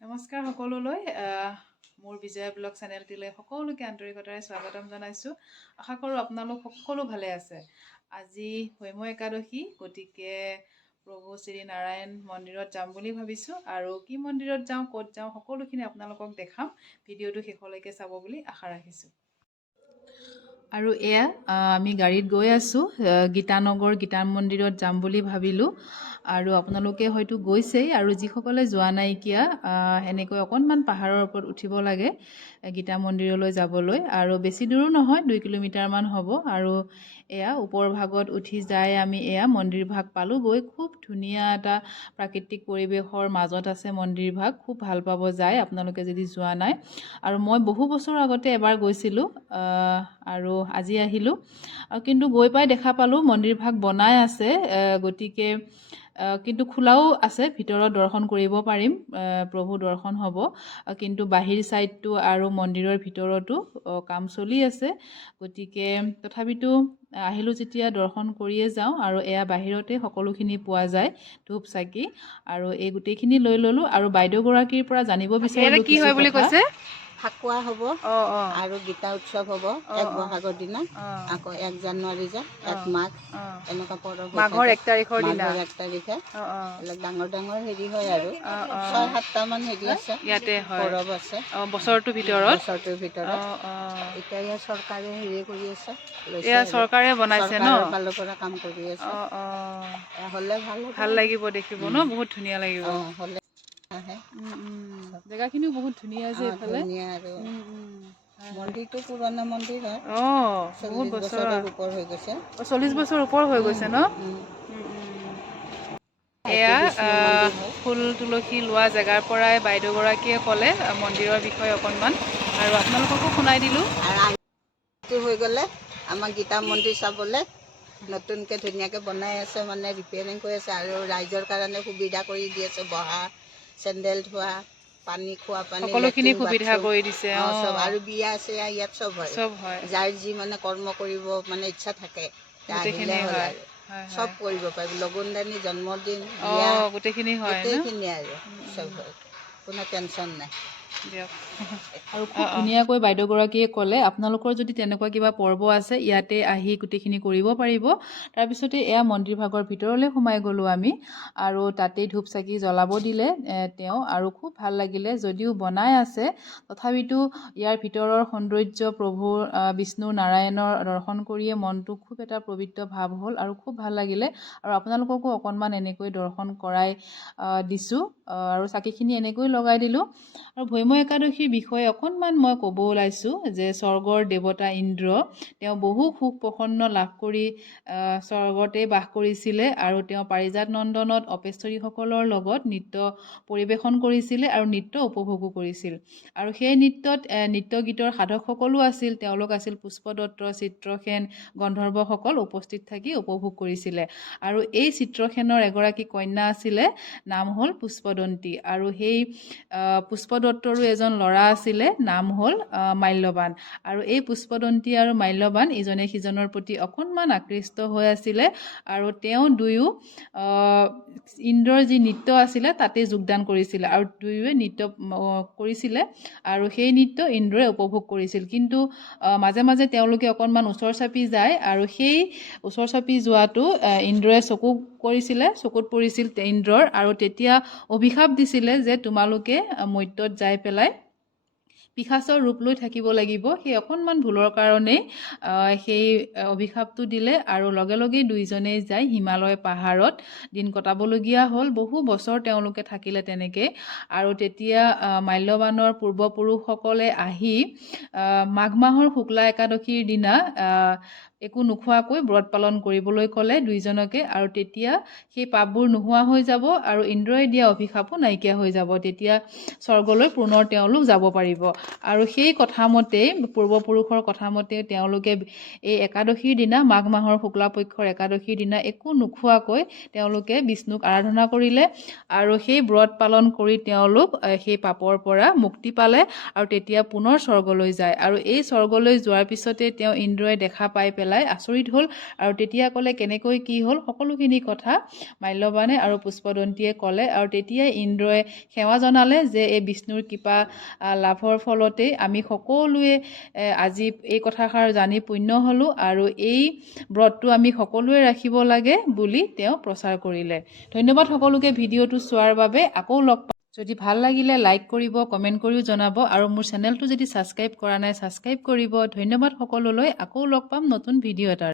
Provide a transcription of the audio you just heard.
নমস্কাৰ সকলোলৈ মোৰ বিজয়া ব্লগ চেনেলটিলৈ সকলোকে আন্তৰিকতাৰে স্বাগতম জনাইছোঁ। আশা কৰোঁ আপোনালোক সকলো ভালে আছে। আজি হৈম একাদশী, গতিকে প্ৰভু শ্ৰী নাৰায়ণ মন্দিৰত যাম বুলি ভাবিছোঁ আৰু কি মন্দিৰত যাওঁ, ক'ত যাওঁ, সকলোখিনি আপোনালোকক দেখাম। ভিডিঅ'টো শেষলৈকে চাব বুলি আশা ৰাখিছোঁ। আৰু এয়া আমি গাড়ীত গৈ আছোঁ, গীতানগৰ গীতা মন্দিৰত যাম বুলি ভাবিলোঁ। আৰু আপোনালোকে হয়তো গৈছেই, আৰু যিসকলে যোৱা নাইকিয়া এনেকৈ অকণমান পাহাৰৰ ওপৰত উঠিব লাগে গীতা মন্দিৰলৈ যাবলৈ। আৰু বেছি দূৰো নহয়, 2 কিলোমিটাৰমান হ'ব। আৰু এয়া ওপৰ ভাগত উঠি যাই আমি এয়া মন্দিৰ ভাগ পালোঁগৈ। খুব ধুনীয়া এটা প্ৰাকৃতিক পৰিৱেশৰ মাজত আছে মন্দিৰ ভাগ। খুব ভাল পাব যায় আপোনালোকে যদি যোৱা নাই। আৰু মই বহু বছৰ আগতে এবাৰ গৈছিলোঁ আৰু আজি আহিলোঁ, কিন্তু গৈ পাই দেখা পালোঁ মন্দিৰ ভাগ বনাই আছে, গতিকে কিন্তু খোলাও আছে, ভিতৰত দৰ্শন কৰিব পাৰিম, প্ৰভু দৰ্শন হ'ব। কিন্তু বাহিৰ ছাইডটো আৰু মন্দিৰৰ ভিতৰতো কাম চলি আছে। গতিকে তথাপিতো আহিলোঁ যেতিয়া দৰ্শন কৰিয়ে যাওঁ। আৰু এয়া বাহিৰতে সকলোখিনি পোৱা যায়, ধূপ চাকি, আৰু এই গোটেইখিনি লৈ ল'লোঁ। আৰু বাইদেউগৰাকীৰ পৰা জানিব বিচাৰিলোঁ কি হয় বুলি কৈছে। ফাকুৱা হ'ব আৰু গীতা উৎসৱ হ'ব 1 বহাগৰ দিনা, আকৌ 1 জানুৱাৰী যে 1 মাঘ, এনেকুৱা পৰৱ মাঘৰ 1 তাৰিখৰ দিনা, মাঘৰ 1 তাৰিখে এইবিলাক ডাঙৰ ডাঙৰ হেৰি হয় আৰু 6-7টামান হেৰি আছে ইয়াতে পৰৱ আছে বছৰটোৰ ভিতৰত। এতিয়া ইয়াৰ চৰকাৰে হেৰি কৰি আছে, এয়া চৰকাৰে বনাইছে ন, চৰকাৰৰ ফালৰ পৰা কাম কৰি আছে। হ'লে ভাল লাগিব দেখিব ন, বহুত ধুনীয়া লাগিব। হ'লে আহে জেগাখিনিও বহুত ধুনীয়া আছে এইফালে। ধুনীয়া আৰু মন্দিৰটো পুৰণা মন্দিৰ হয়, বহুত 40 বছৰৰ ওপৰ হৈ গৈছে। 40 বছৰ ওপৰ হৈ গৈছে ন। এয়া ফুল তুলসী লোৱা জেগাৰ পৰাই বাইদেউগৰাকীয়ে ক'লে মন্দিৰৰ বিষয়ে অকণমান, আৰু আপোনালোককো শুনাই দিলোঁ। আৰু হৈ গ'লে আমাৰ গীতা মন্দিৰ চাবলৈ নতুনকৈ ধুনীয়াকৈ বনাই আছে, মানে ৰিপেয়াৰিং কৰি আছে, আৰু ৰাইজৰ কাৰণে সুবিধা কৰি দি আছে, বহা, চেণ্ডেল ধোৱা, পানী, খোৱা পানী, সকলোখিনি সুবিধা কৰি দিছে। চব, আৰু বিয়া চিয়া ইয়াত চব হয়। যাৰ যি মানে কৰ্ম কৰিব মানে ইচ্ছা থাকে আহিলে হ'ল, আৰু চব কৰিব পাৰিব। লগুণদানী, জন্মদিন, বিয়া, গোটেইখিনি আৰু চব হয়, কোনো টেনশ্যন নাই দিয়ক। আৰু খুব ধুনীয়াকৈ বাইদেউগৰাকীয়ে ক'লে আপোনালোকৰ যদি তেনেকুৱা কিবা পৰ্ব আছে ইয়াতে আহি গোটেইখিনি কৰিব পাৰিব। তাৰপিছতে এয়া মন্দিৰ ভাগৰ ভিতৰলৈ সোমাই গ'লোঁ আমি, আৰু তাতেই ধূপ চাকি জ্বলাব দিলে তেওঁ, আৰু খুব ভাল লাগিলে। যদিও বনাই আছে তথাপিতো ইয়াৰ ভিতৰৰ সৌন্দৰ্য, প্ৰভুৰ বিষ্ণু নাৰায়ণৰ দৰ্শন কৰিয়ে মনটো খুব এটা পবিত্ৰ ভাৱ হ'ল, আৰু খুব ভাল লাগিলে। আৰু আপোনালোককো অকণমান এনেকৈ দৰ্শন কৰাই দিছোঁ, আৰু চাকিখিনি এনেকৈ লগাই দিলোঁ। আৰু হৈম একাদশীৰ বিষয়ে অকণমান মই ক'ব ওলাইছোঁ যে স্বৰ্গৰ দেৱতা ইন্দ্ৰ, তেওঁ বহু সুখ প্ৰসন্ন লাভ কৰি স্বৰ্গতে বাস কৰিছিলে, আৰু তেওঁ পাৰিজাত নন্দনত অপেশ্বৰীসকলৰ লগত নৃত্য পৰিৱেশন কৰিছিলে আৰু নৃত্য উপভোগো কৰিছিল। আৰু সেই নৃত্যত নৃত্য গীতৰ সাধকসকলো আছিল। তেওঁলোক আছিল পুষ্পদত্ত, চিত্ৰসেন, গন্ধৰ্বসকল উপস্থিত থাকি উপভোগ কৰিছিলে। আৰু এই চিত্ৰসেনৰ এগৰাকী কন্যা আছিলে, নাম হ'ল পুষ্পদন্তী, আৰু সেই পুষ্পদত্তৰো এজন ল'ৰা আছিলে, নাম হ'ল মাল্যবান। আৰু এই পুষ্পদন্তী আৰু মাল্যবান ইজনে সিজনৰ প্ৰতি অকণমান আকৃষ্ট হৈ আছিলে, আৰু তেওঁ দুয়ো ইন্দ্ৰৰ যি নৃত্য আছিলে তাতে যোগদান কৰিছিলে, আৰু দুয়োৱে নৃত্য কৰিছিলে, আৰু সেই নৃত্য ইন্দ্ৰই উপভোগ কৰিছিল। কিন্তু মাজে মাজে তেওঁলোকে অকণমান ওচৰ চাপি যায়, আৰু সেই ওচৰ চাপি যোৱাটো ইন্দ্ৰই চকুত পৰিছিল ইন্দ্ৰৰ, আৰু তেতিয়া অভিশাপ দিছিলে যে তোমালোকে মৰ্ত্যত যাই পেলাই পিশাচৰ ৰূপ লৈ থাকিব লাগিব। সেই অকণমান ভুলৰ কাৰণেই সেই অভিশাপটো দিলে, আৰু লগে লগেই দুইজনেই যাই হিমালয় পাহাৰত দিন কটাবলগীয়া হ'ল। বহু বছৰ তেওঁলোকে থাকিলে তেনেকৈ। আৰু তেতিয়া মাল্যবানৰ পূৰ্বপুৰুষসকলে আহি মাঘ মাহৰ শুক্লা একাদশীৰ দিনা একো নোখোৱাকৈ ব্ৰত পালন কৰিবলৈ ক'লে দুইজনকে, আৰু তেতিয়া সেই পাপবোৰ নোহোৱা হৈ যাব, আৰু ইন্দ্ৰই দিয়া অভিশাপো নাইকিয়া হৈ যাব। তেতিয়া স্বৰ্গলৈ পুনৰ তেওঁলোক যাব পাৰিব। আৰু সেই কথামতেই, পূৰ্বপুৰুষৰ কথামতে তেওঁলোকে এই একাদশীৰ দিনা, মাঘ মাহৰ শুক্লাপক্ষৰ একাদশীৰ দিনা একো নোখোৱাকৈ তেওঁলোকে বিষ্ণুক আৰাধনা কৰিলে, আৰু সেই ব্ৰত পালন কৰি তেওঁলোক সেই পাপৰ পৰা মুক্তি পালে, আৰু তেতিয়া পুনৰ স্বৰ্গলৈ যায়। আৰু এই স্বৰ্গলৈ যোৱাৰ পিছতে তেওঁ ইন্দ্ৰই দেখা পাই পেলাই পেলাই আচৰিত হ'ল আৰু তেতিয়া ক'লে কেনেকৈ কি হ'ল সকলোখিনি কথা মাল্যবানে আৰু পুষ্পদন্তীয়ে ক'লে আৰু তেতিয়াই ইন্দ্ৰই সেৱা জনালে যে এই বিষ্ণুৰ কৃপা লাভৰ ফলতেই আমি সকলোৱে আজি এই কথাষাৰ জানি পুণ্য হ'লোঁ আৰু এই ব্ৰতটো আমি সকলোৱে ৰাখিব লাগে বুলি তেওঁ প্ৰচাৰ কৰিলে। ধন্যবাদ সকলোকে ভিডিঅ'টো চোৱাৰ বাবে। আকৌ লগ পাম। যদি ভাল লাগিলে লাইক কৰিব, কমেণ্ট কৰিও জনাব আৰু মোৰ চেনেলটো যদি ছাবস্ক্ৰাইব কৰা নাই ছাবস্ক্ৰাইব কৰিব। ধন্যবাদ সকলোলৈ। আকৌ লগ পাম নতুন ভিডিঅ' এটাৰ।